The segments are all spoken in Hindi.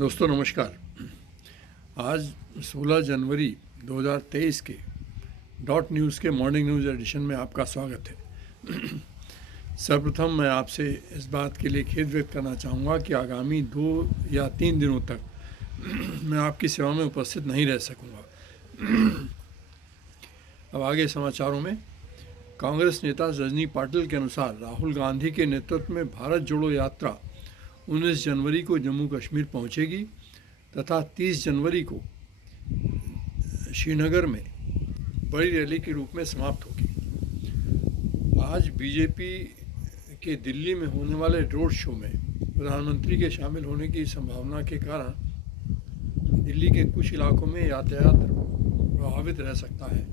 दोस्तों नमस्कार। आज 16 जनवरी 2023 के डॉट न्यूज़ के मॉर्निंग न्यूज़ एडिशन में आपका स्वागत है। सर्वप्रथम मैं आपसे इस बात के लिए खेद व्यक्त करना चाहूँगा कि आगामी 2 या 3 दिनों तक मैं आपकी सेवा में उपस्थित नहीं रह सकूँगा। अब आगे समाचारों में, कांग्रेस नेता रजनी पाटिल के अनुसार राहुल गांधी के नेतृत्व में भारत जोड़ो यात्रा 19 जनवरी को जम्मू कश्मीर पहुंचेगी तथा 30 जनवरी को श्रीनगर में बड़ी रैली के रूप में समाप्त होगी। आज बीजेपी के दिल्ली में होने वाले रोड शो में प्रधानमंत्री के शामिल होने की संभावना के कारण दिल्ली के कुछ इलाकों में यातायात प्रभावित रह सकता है।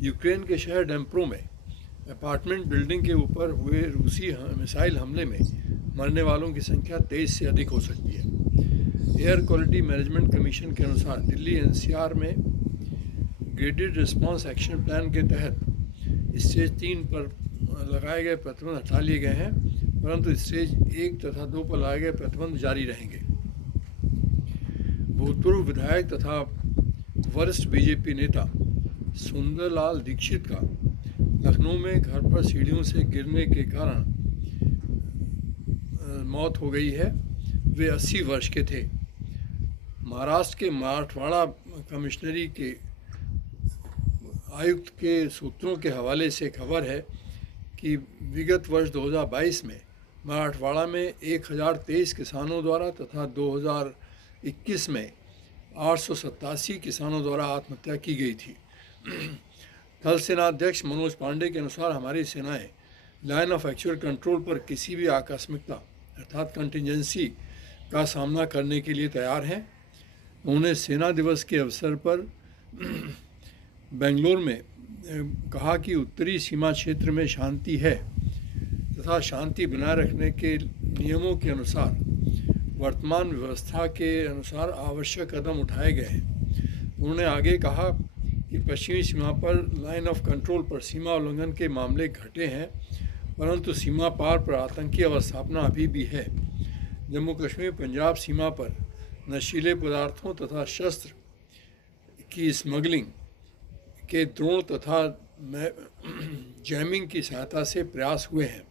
यूक्रेन के शहर डेम्प्रो में अपार्टमेंट बिल्डिंग के ऊपर हुए रूसी मिसाइल हमले में मरने वालों की संख्या 23 से अधिक हो सकती है। एयर क्वालिटी मैनेजमेंट कमीशन के अनुसार दिल्ली एनसीआर में ग्रेडेड रिस्पांस एक्शन प्लान के तहत स्टेज 3 पर लगाए गए प्रतिबंध हटा लिए गए हैं, परंतु स्टेज 1 तथा 2 पर लगाए गए प्रतिबंध जारी रहेंगे। भूतपूर्व विधायक तथा वरिष्ठ बीजेपी नेता सुंदरलाल दीक्षित का लखनऊ में घर पर सीढ़ियों से गिरने के कारण मौत हो गई है। वे 80 वर्ष के थे। महाराष्ट्र के मराठवाड़ा कमिश्नरी के आयुक्त के सूत्रों के हवाले से खबर है कि विगत वर्ष 2022 में मराठवाड़ा में 1023 किसानों द्वारा तथा 2021 में 887 किसानों द्वारा आत्महत्या की गई थी। थल सेनाध्यक्ष मनोज पांडे के अनुसार हमारी सेनाएं लाइन ऑफ एक्चुअल कंट्रोल पर किसी भी आकस्मिकता अर्थात कंटिजेंसी का सामना करने के लिए तैयार हैं। उन्होंने सेना दिवस के अवसर पर बेंगलोर में कहा कि उत्तरी सीमा क्षेत्र में शांति है तथा शांति बनाए रखने के नियमों के अनुसार वर्तमान व्यवस्था के अनुसार आवश्यक कदम उठाए गए हैं। उन्होंने आगे कहा कि पश्चिमी सीमा पर लाइन ऑफ कंट्रोल पर सीमा उल्लंघन के मामले घटे हैं, परंतु सीमा पार पर आतंकी अवस्थापना अभी भी है। जम्मू कश्मीर पंजाब सीमा पर नशीले पदार्थों तथा शस्त्र की स्मगलिंग के ड्रोन तथा जैमिंग की सहायता से प्रयास हुए हैं।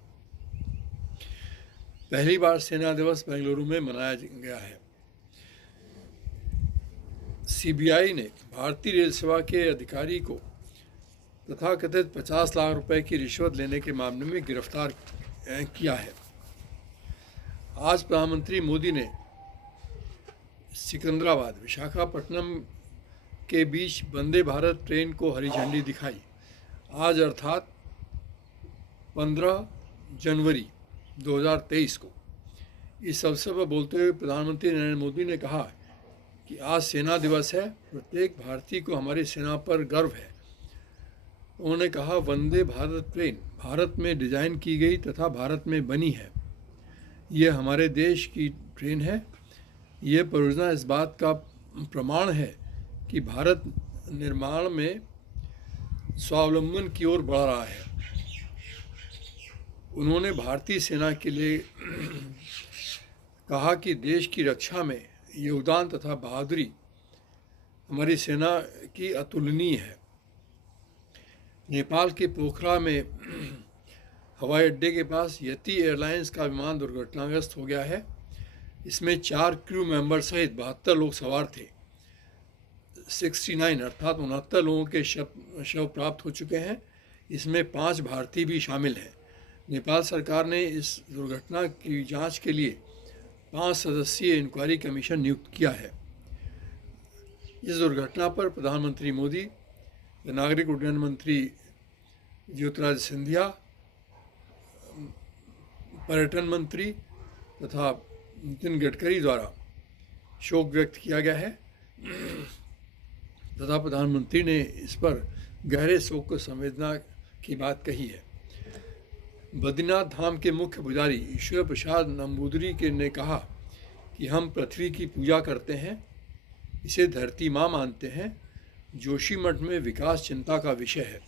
पहली बार सेना दिवस बेंगलुरु में मनाया गया है। सीबीआई ने भारतीय रेल सेवा के अधिकारी को तथाकथित 50 लाख रुपए की रिश्वत लेने के मामले में गिरफ्तार किया है। आज प्रधानमंत्री मोदी ने सिकंदराबाद विशाखापट्टनम के बीच वंदे भारत ट्रेन को हरी झंडी दिखाई। आज अर्थात 15 जनवरी 2023 को इस अवसर पर बोलते हुए प्रधानमंत्री नरेंद्र मोदी ने कहा कि आज सेना दिवस है, प्रत्येक भारतीय को हमारी सेना पर गर्व है। उन्होंने कहा, वंदे भारत ट्रेन भारत में डिज़ाइन की गई तथा भारत में बनी है। ये हमारे देश की ट्रेन है। ये परियोजना इस बात का प्रमाण है कि भारत निर्माण में स्वावलंबन की ओर बढ़ रहा है। उन्होंने भारतीय सेना के लिए कहा कि देश की रक्षा में योगदान तथा बहादुरी हमारी सेना की अतुलनीय है। नेपाल के पोखरा में हवाई अड्डे के पास यति एयरलाइंस का विमान दुर्घटनाग्रस्त हो गया है। इसमें 4 क्रू मेंबर सहित 72 लोग सवार थे। 69 अर्थात 69 लोगों के शव प्राप्त हो चुके हैं। इसमें 5 भारतीय भी शामिल हैं। नेपाल सरकार ने इस दुर्घटना की जांच के लिए 5 सदस्यीय इंक्वायरी कमीशन नियुक्त किया है। इस दुर्घटना पर प्रधानमंत्री मोदी, नागरिक उड्डयन मंत्री ज्योतिरादित्य सिंधिया, पर्यटन मंत्री तथा नितिन गडकरी द्वारा शोक व्यक्त किया गया है तथा प्रधानमंत्री ने इस पर गहरे शोक को संवेदना की बात कही है। बद्रीनाथ धाम के मुख्य पुजारी ईश्वर प्रसाद नंबूदरी ने कहा कि हम पृथ्वी की पूजा करते हैं, इसे धरती माँ मानते हैं। जोशीमठ में विकास चिंता का विषय है।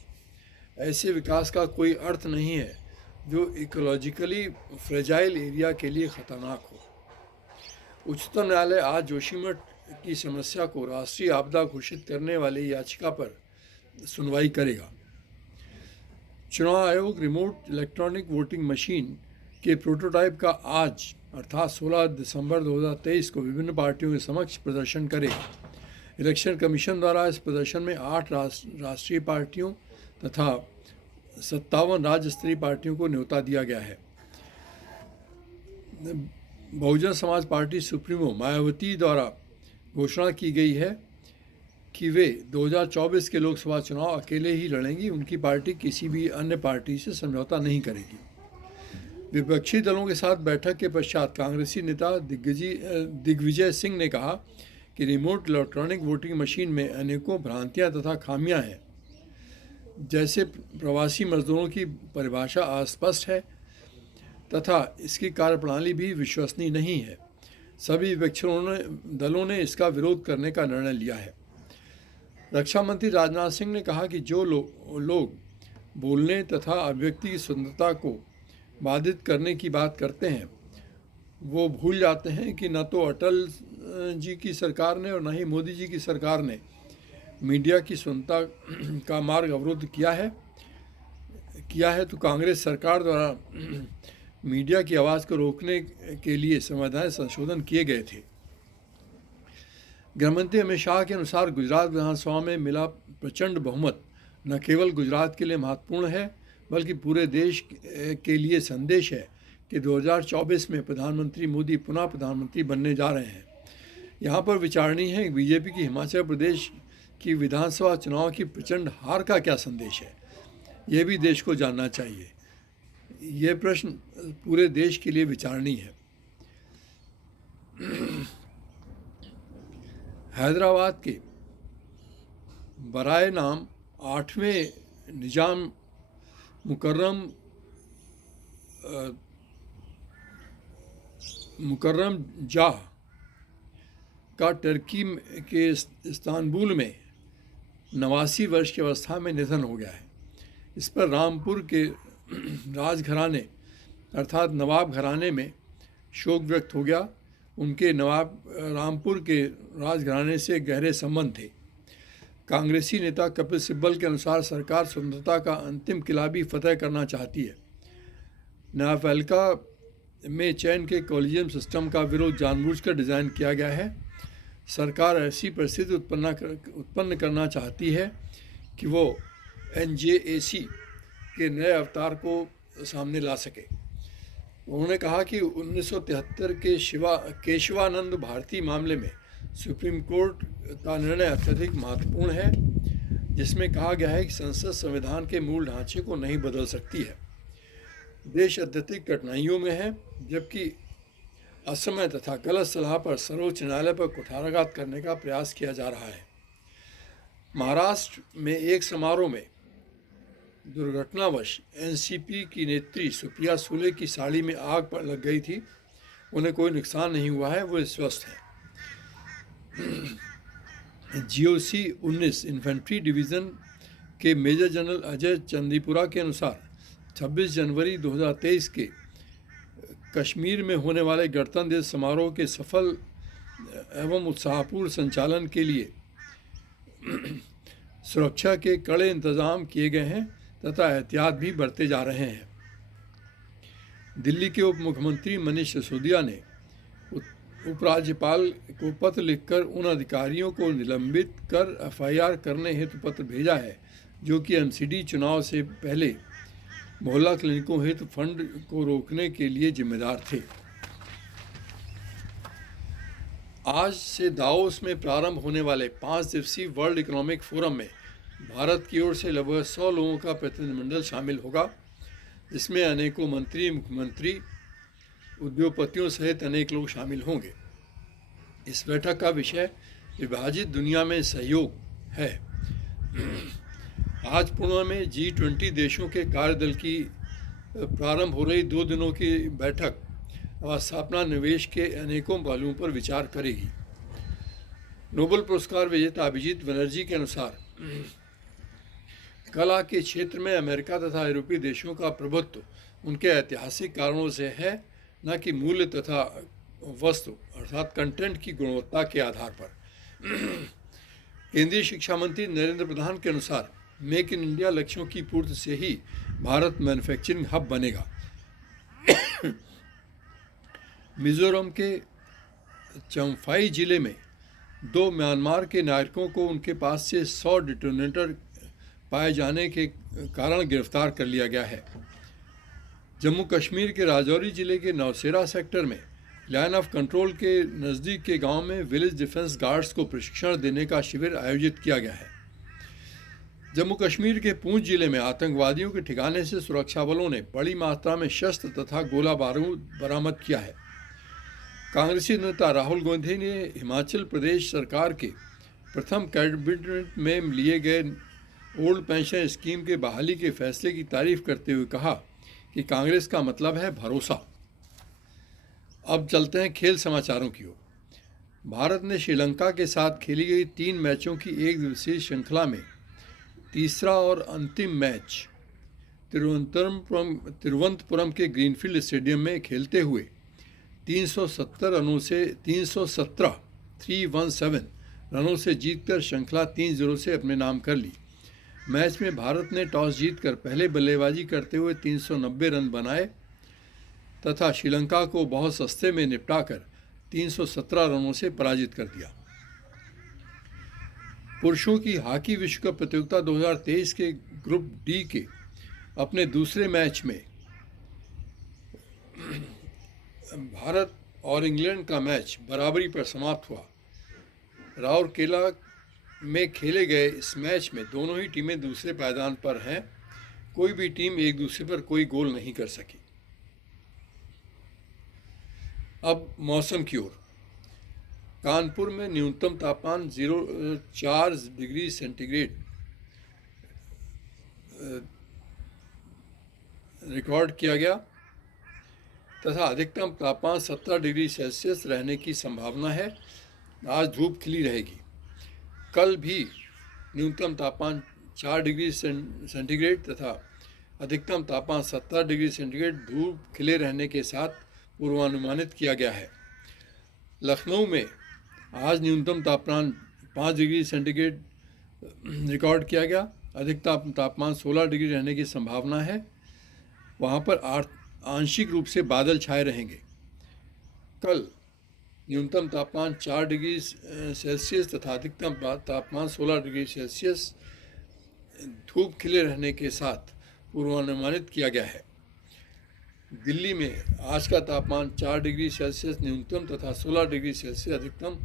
ऐसे विकास का कोई अर्थ नहीं है जो इकोलॉजिकली फ्रेजाइल एरिया के लिए ख़तरनाक हो। उच्चतम न्यायालय आज जोशीमठ की समस्या को राष्ट्रीय आपदा घोषित करने वाली याचिका पर सुनवाई करेगा। चुनाव आयोग रिमोट इलेक्ट्रॉनिक वोटिंग मशीन के प्रोटोटाइप का आज अर्थात 16 दिसंबर 2023 को विभिन्न पार्टियों के समक्ष प्रदर्शन करेगा। इलेक्शन कमीशन द्वारा इस प्रदर्शन में 8 राष्ट्रीय पार्टियों तथा 57 राज्य स्तरीय पार्टियों को न्योता दिया गया है। बहुजन समाज पार्टी सुप्रीमो मायावती द्वारा घोषणा की गई है कि वे 2024 के लोकसभा चुनाव अकेले ही लड़ेंगी। उनकी पार्टी किसी भी अन्य पार्टी से समझौता नहीं करेगी। विपक्षी दलों के साथ बैठक के पश्चात कांग्रेसी नेता दिग्विजय सिंह ने कहा कि रिमोट इलेक्ट्रॉनिक वोटिंग मशीन में अनेकों भ्रांतियां तथा खामियां हैं। जैसे प्रवासी मजदूरों की परिभाषा अस्पष्ट है तथा इसकी कार्यप्रणाली भी विश्वसनीय नहीं है। सभी विपक्षी दलों ने इसका विरोध करने का निर्णय लिया है। रक्षा मंत्री राजनाथ सिंह ने कहा कि जो लोग बोलने तथा अभिव्यक्ति की स्वतंत्रता को बाधित करने की बात करते हैं वो भूल जाते हैं कि न तो अटल जी की सरकार ने और न ही मोदी जी की सरकार ने मीडिया की स्वतंत्रता का मार्ग अवरुद्ध किया है तो कांग्रेस सरकार द्वारा मीडिया की आवाज़ को रोकने के लिए संवैधानिक संशोधन किए गए थे। गृहमंत्री अमित शाह के अनुसार गुजरात विधानसभा में मिला प्रचंड बहुमत न केवल गुजरात के लिए महत्वपूर्ण है बल्कि पूरे देश के लिए संदेश है कि 2024 में प्रधानमंत्री मोदी पुनः प्रधानमंत्री बनने जा रहे हैं। यहाँ पर विचारणीय है बीजेपी की हिमाचल प्रदेश की विधानसभा चुनाव की प्रचंड हार का क्या संदेश है, ये भी देश को जानना चाहिए। ये प्रश्न पूरे देश के लिए विचारणीय है। हैदराबाद के बराए नाम 8वें निजाम मुकर्रम जाह का टर्की के इस्तांबुल में 89 वर्ष की अवस्था में निधन हो गया है। इस पर रामपुर के राजघराने अर्थात नवाब घराने में शोक व्यक्त हो गया। उनके नवाब रामपुर के राजघराने से गहरे संबंध थे। कांग्रेसी नेता कपिल सिब्बल के अनुसार सरकार स्वतंत्रता का अंतिम किला भी फतह करना चाहती है। न्यायपालिका में चयन के कॉलेजियम सिस्टम का विरोध जानबूझकर डिज़ाइन किया गया है। सरकार ऐसी परिस्थिति उत्पन्न करना चाहती है कि वो NJAC के नए अवतार को सामने ला सके। उन्होंने कहा कि 1973 के केशवानंद भारती मामले में सुप्रीम कोर्ट का निर्णय अत्यधिक महत्वपूर्ण है, जिसमें कहा गया है कि संसद संविधान के मूल ढांचे को नहीं बदल सकती है। देश अत्यधिक कठिनाइयों में है, जबकि असमय तथा गलत सलाह पर सर्वोच्च न्यायालय पर कुठाराघात करने का प्रयास किया जा रहा है। महाराष्ट्र में एक समारोह में दुर्घटनावश NCP की नेत्री सुप्रिया सुले की साड़ी में आग लग गई थी। उन्हें कोई नुकसान नहीं हुआ है, वो स्वस्थ हैं। GOC 19 इन्फेंट्री डिवीज़न के मेजर जनरल अजय चंदीपुरा के अनुसार 26 जनवरी 2023 के कश्मीर में होने वाले गणतंत्र दिवस समारोह के सफल एवं उत्साहपूर्ण संचालन के लिए सुरक्षा के कड़े इंतजाम किए गए हैं तथा एहतियात भी बरते जा रहे हैं। दिल्ली के उप मुख्यमंत्री मनीष सिसोदिया ने उपराज्यपाल को पत्र लिखकर उन अधिकारियों को निलंबित कर FIR करने हेतु पत्र भेजा है जो कि MCD चुनाव से पहले मोहल्ला क्लिनिकों हेतु फंड को रोकने के लिए जिम्मेदार थे। आज से दाओस में प्रारंभ होने वाले 5 दिवसीय वर्ल्ड इकोनॉमिक फोरम में भारत की ओर से लगभग 100 लोगों का प्रतिनिधिमंडल शामिल होगा, जिसमें अनेकों मंत्री, मुख्यमंत्री, उद्योगपतियों सहित अनेक लोग शामिल होंगे। इस बैठक का विषय विभाजित दुनिया में सहयोग है। आज पुणे में G20 देशों के कार्यदल की प्रारंभ हो रही 2 दिनों की बैठक स्थापना निवेश के अनेकों पहलुओं पर विचार करेगी। नोबेल पुरस्कार विजेता अभिजीत बनर्जी के अनुसार कला के क्षेत्र में अमेरिका तथा यूरोपीय देशों का प्रभुत्व उनके ऐतिहासिक कारणों से है, न कि मूल्य तथा वस्तु अर्थात कंटेंट की गुणवत्ता के आधार पर। केंद्रीय शिक्षा मंत्री नरेंद्र प्रधान के अनुसार मेक इन इंडिया लक्ष्यों की पूर्ति से ही भारत मैन्युफैक्चरिंग हब बनेगा। मिजोरम के चम्फाई जिले में 2 म्यांमार के नागरिकों को उनके पास से 100 डिटोनेटर पाए जाने के कारण गिरफ्तार कर लिया गया है। जम्मू कश्मीर के राजौरी जिले के नौशेरा सेक्टर में लाइन ऑफ कंट्रोल के नज़दीक के गांव में विलेज डिफेंस गार्ड्स को प्रशिक्षण देने का शिविर आयोजित किया गया है। जम्मू कश्मीर के पूंछ जिले में आतंकवादियों के ठिकाने से सुरक्षा बलों ने बड़ी मात्रा में शस्त्र तथा गोला बारूद बरामद किया है। कांग्रेसी नेता राहुल गांधी ने हिमाचल प्रदेश सरकार के प्रथम कैबिनेट में लिए गए ओल्ड पेंशन स्कीम के बहाली के फैसले की तारीफ करते हुए कहा कि कांग्रेस का मतलब है भरोसा। अब चलते हैं खेल समाचारों की ओर। भारत ने श्रीलंका के साथ खेली गई 3 मैचों की एक दिवसीय श्रृंखला में तीसरा और अंतिम मैच तिरुवनंतपुरम के ग्रीनफील्ड स्टेडियम में खेलते हुए 317 रनों से जीतकर श्रृंखला 3-0 से अपने नाम कर ली। मैच में भारत ने टॉस जीतकर पहले बल्लेबाजी करते हुए 390 रन बनाए तथा श्रीलंका को बहुत सस्ते में निपटाकर 317 रनों से पराजित कर दिया। पुरुषों की हॉकी विश्व कप प्रतियोगिता 2023 के ग्रुप डी के अपने दूसरे मैच में भारत और इंग्लैंड का मैच बराबरी पर समाप्त हुआ। राउरकेला में खेले गए इस मैच में दोनों ही टीमें दूसरे पायदान पर हैं। कोई भी टीम एक दूसरे पर कोई गोल नहीं कर सकी। अब मौसम की ओर। कानपुर में न्यूनतम तापमान 4 डिग्री सेंटीग्रेड रिकॉर्ड किया गया तथा अधिकतम तापमान 17 डिग्री सेल्सियस रहने की संभावना है। आज धूप खिली रहेगी। कल भी न्यूनतम तापमान 4 डिग्री सेंटीग्रेड तथा अधिकतम तापमान 17 डिग्री सेंटीग्रेड धूप खिले रहने के साथ पूर्वानुमानित किया गया है। लखनऊ में आज न्यूनतम तापमान 5 डिग्री सेंटीग्रेड रिकॉर्ड किया गया। अधिकतम तापमान 16 डिग्री रहने की संभावना है। वहाँ पर आंशिक रूप से बादल छाए रहेंगे। कल न्यूनतम तापमान 4 डिग्री सेल्सियस तथा अधिकतम तापमान 16 डिग्री सेल्सियस धूप खिले रहने के साथ पूर्वानुमानित किया गया है। दिल्ली में आज का तापमान 4 डिग्री सेल्सियस न्यूनतम तथा 16 डिग्री सेल्सियस अधिकतम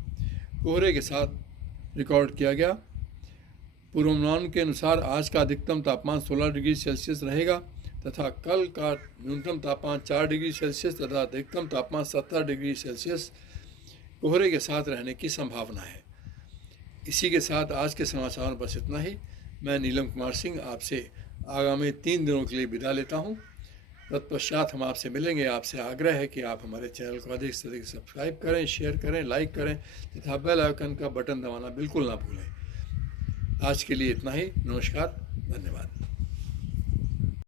कोहरे के साथ रिकॉर्ड किया गया। पूर्वानुमान के अनुसार आज का अधिकतम तापमान 16 डिग्री सेल्सियस रहेगा तथा कल का न्यूनतम तापमान 4 डिग्री सेल्सियस तथा अधिकतम तापमान 17 डिग्री सेल्सियस कोहरे के साथ रहने की संभावना है। इसी के साथ आज के समाचार में बस इतना ही। मैं नीलम कुमार सिंह आपसे आगामी 3 दिनों के लिए विदा लेता हूँ। तत्पश्चात हम आपसे मिलेंगे। आपसे आग्रह है कि आप हमारे चैनल को अधिक से अधिक सब्सक्राइब करें, शेयर करें, लाइक करें तथा बेल आइकन का बटन दबाना बिल्कुल ना भूलें। आज के लिए इतना ही। नमस्कार, धन्यवाद।